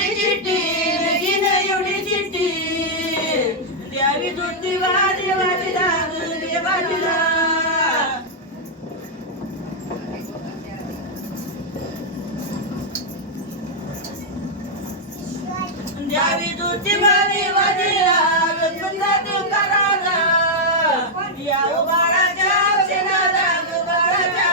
एवढी चिठ्ठी लगीन एवढी चिठ्ठी द्यावी ज्योतिबा देवाला देवाला द्यावी ज्योतिबा देवाला गणपता देव कराला या बाळाच्या सेनाला बाळाच्या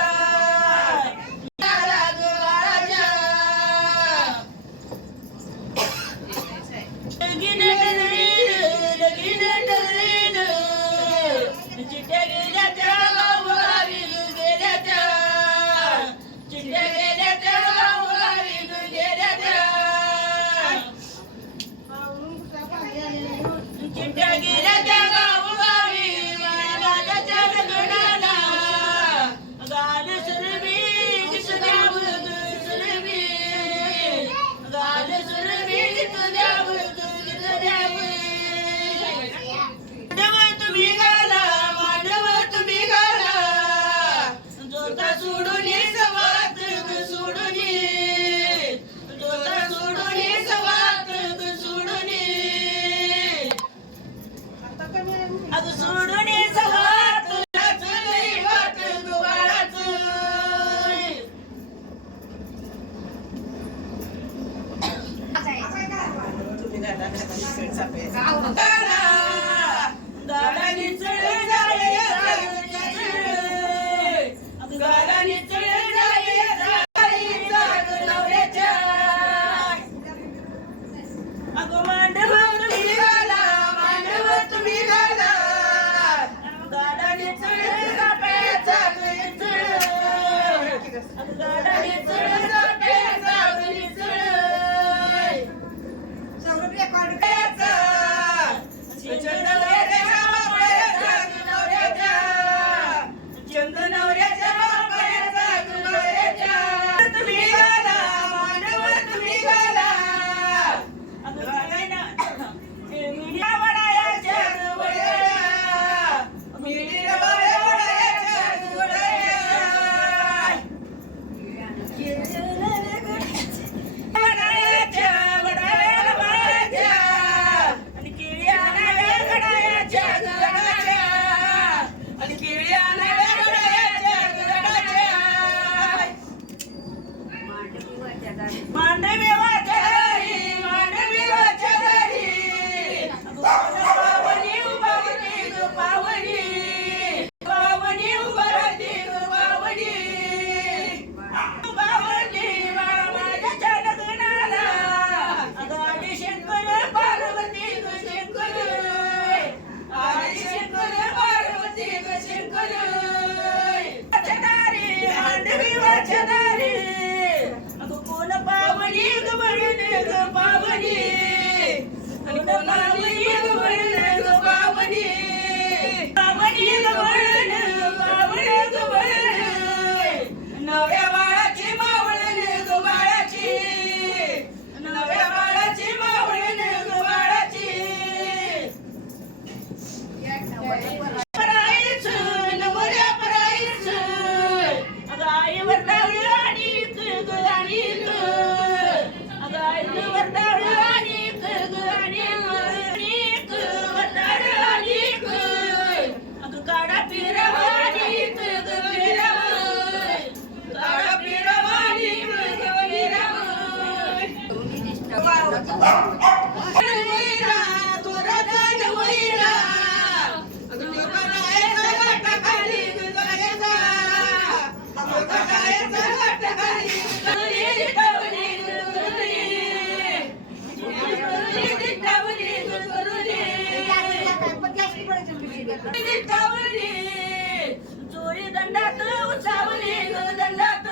जोडी दंडात उचावली दंडात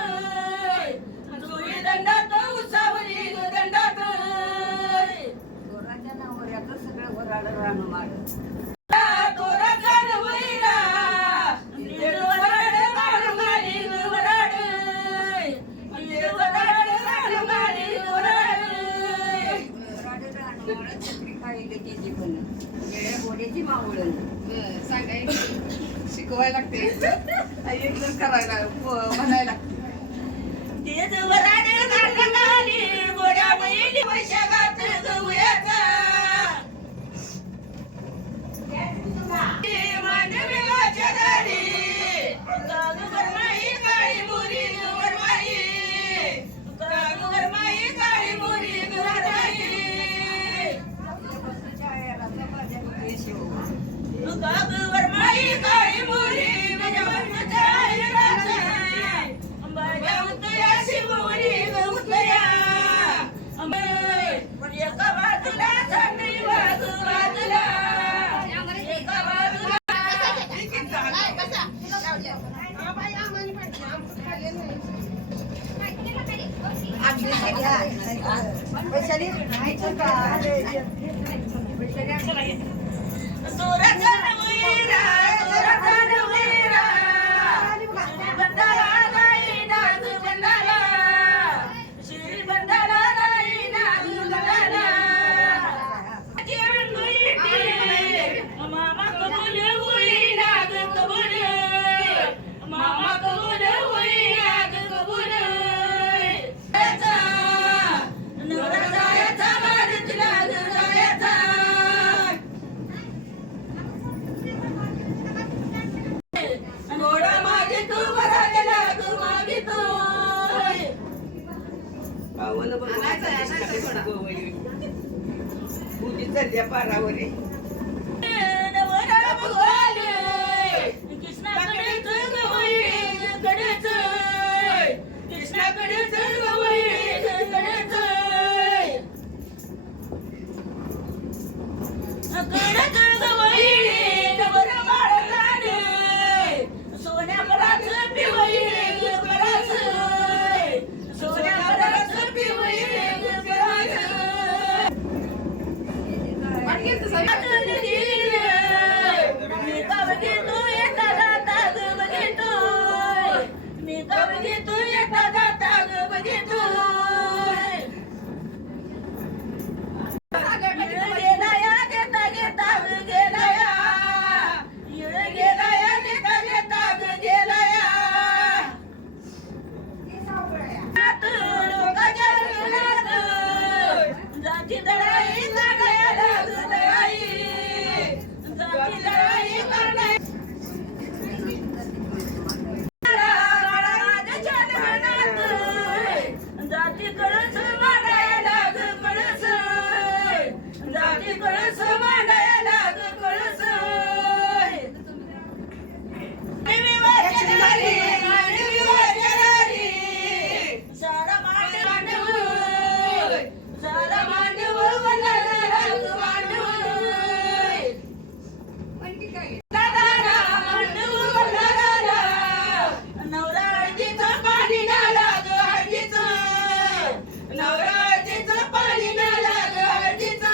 जोडी दंडात उचावली दंडात पोराच्या नवऱ्याचं सगळं वराड राहणं माग तोराचा नवरीला वराड मारमारी वराड वराड मारमारी वराड राहणं माग छत्री खायला त्याची पण गेल्या गोड्याची मावळण सांगायची शिकवायला लागते एकदम करायला म्हणायला लागते तेच वराड घालणारी गोड्या बैली वैशाख एका बाजूला थंडी बाजूला एका बाजूला सुरक्षण उईरा बंडाला नाही नाग बंडाला श्री बंडाला नाही नाग बंडाला मामा कबूल हुई नाग कबूल मामा कबूल हुई नाग कबूल नवरा जायचा मारत नाग जायचा घोडा मागे तू बरा गेला तू मागे तू पूजी सध्या पारावर आहे. नवरा भगवान कृष्णाकडेच गवई कडेच कृष्णाकडेच गवई कडेच कडच गवई नवरा बाळकान सोन्या पराच पिवई पराच सोन्या पराच पिवई पराच जाती दळाई जागया लाग दळाई जाती दळाई करणाई राजाच्या लग्नात जाती कळस मांडाया लाग कळस जाती कळस मांडाया लाग कळस सारा मांडव सारा मांडव वनाला लाग मांडव दादाला मांडव वनाला नवरा हळदीचं पाणी ना लाग हळदीचं नवरा हळदीचं पाणी ना लाग हळदीचं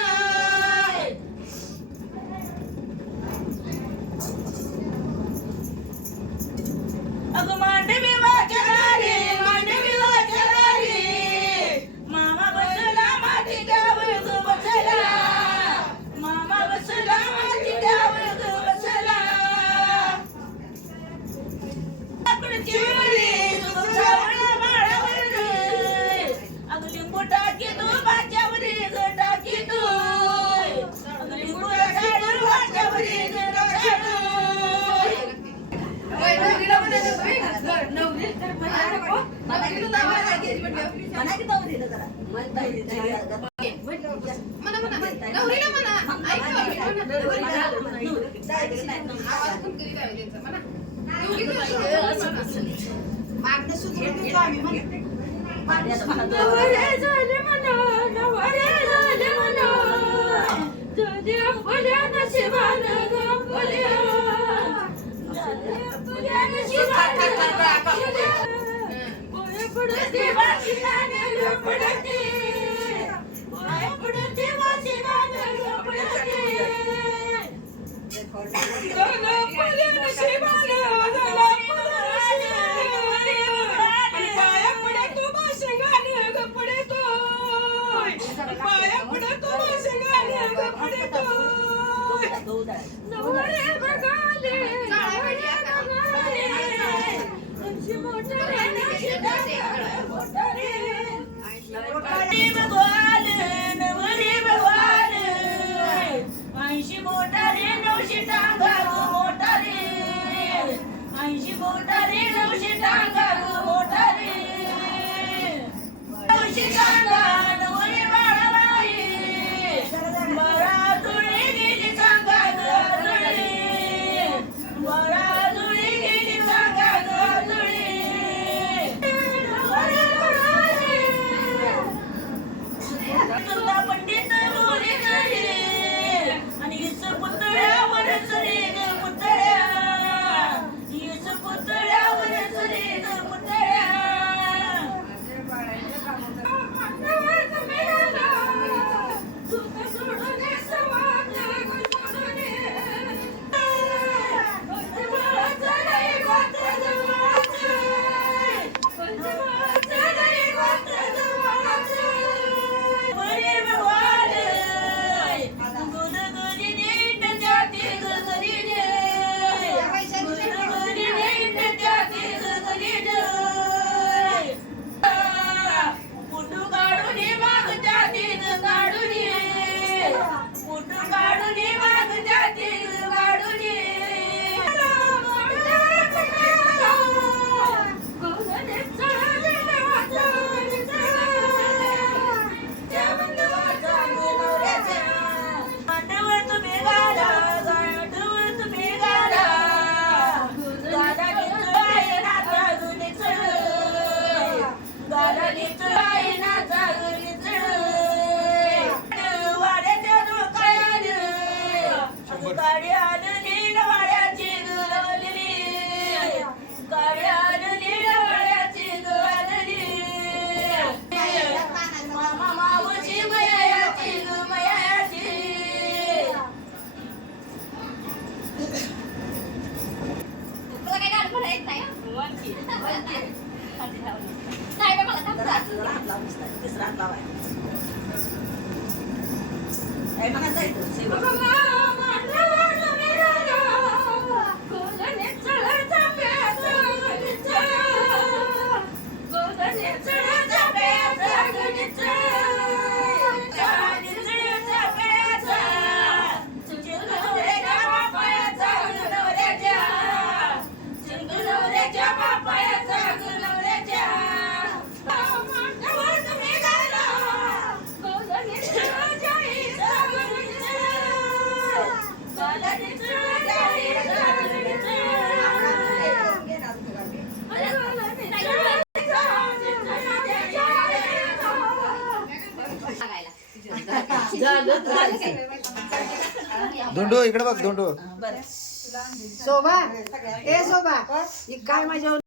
अगं मांडवी वाचणारी मांडवी वाचणारी मामा बसला माती द्यावं ग बसला मामा बसला माती द्यावं ग बसला लाकडची वळी सावळा माळावर अगं लिंबू टाकी तू भाज्यावरी ग टाकी तू अगं लिंबू टाकी भाज्यावरी ग टाकी ऐंशी मोटारे 900 टांगा मोटारे 80 मोटारे 900 टांगा मोटारे 900 टांगा नवरी वाळवाई मला तुळी गेली सांगा तुळी मला तुळी गेली सांगा तुळी काय म्हणत आहे तू? सेवा. धोंडू इकडे बघ धोंडू. शोभा ए शोभा ही काय माझ्यावर